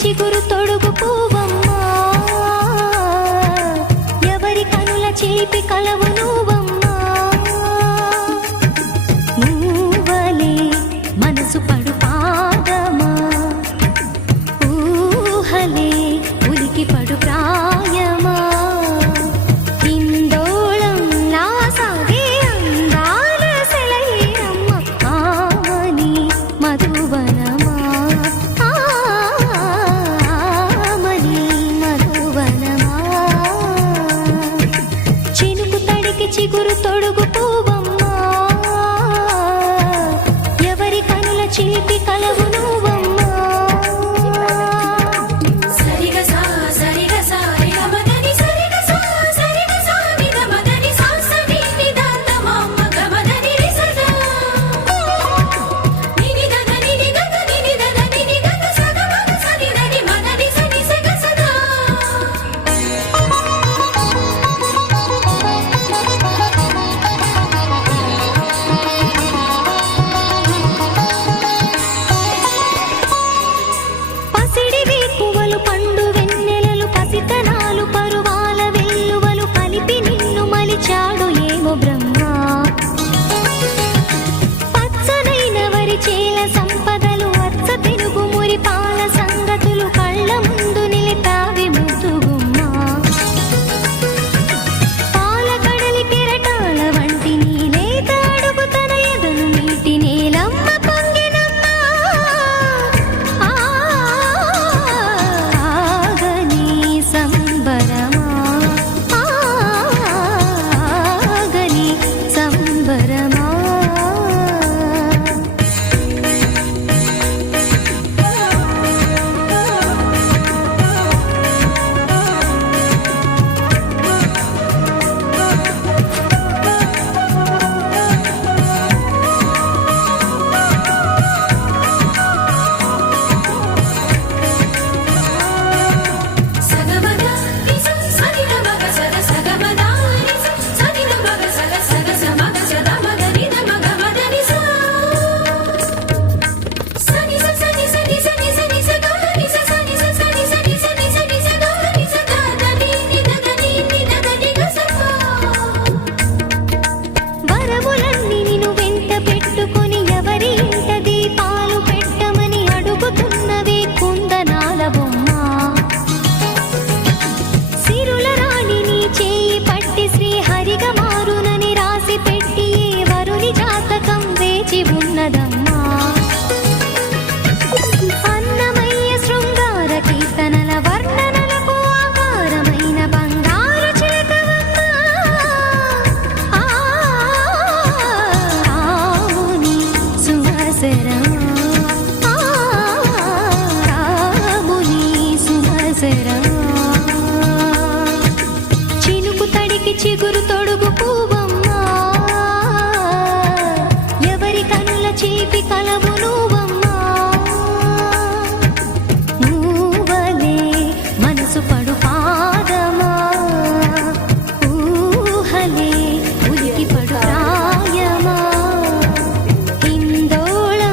చిగురు తొడుగు పూవమ్మా, ఎవరి కనుల చిలిపి కలవు నువ్వమ్మా. నువ్వలే మనసు పడు పాదమా, ఊహలే ఉలికి పడు ప్రాయమా. ఇందోళం నా సాగే అందాల సెలయేరమ్మ, ఆమని మధువనమా. చిగురు తొడుగు పూవమ్మా, ఎవరి కనుల చిలిపి కలవు నువ్వమ్మా. సరిగసా సరిగసా మదని సరిగసా సరిగసా నిద మదని సాసని నిదాత మామ గమదని రిసదా నిని గగ నిని గగ నిని దద నిని గగ సగ మగ సని దని మదని సని సగ సదా. పండు వెన్నెలలు పసితనాలు పరువాల వెల్లువలు కలిపి నిన్ను మలిచాడు ఏమో బ్రహ్మ. పచ్చనైన వరి చేల సంపదలు అచ్చ తెలుగు మురి పాల సంగతులు కళ్ళ ముందు నిలితావి ముద్దుగుమ్మ. పాల కడలి కెరటాల వంటి నీలేత అడుగు తన ఎదను నీటి నేలమ్మ పొంగినమ్మ. అన్నమయ్య శృంగార కీర్తనల వర్ణనలకు ఆకారమైన బంగారు చిలకవమ్మ. రాముని సుమసరమా, రాముని సుమసరమా. చినుకు తడికి చిగురు తొడుగు పూవమ్మా, ఎవరి కనుల చిలిపి కలవు నువ్వు.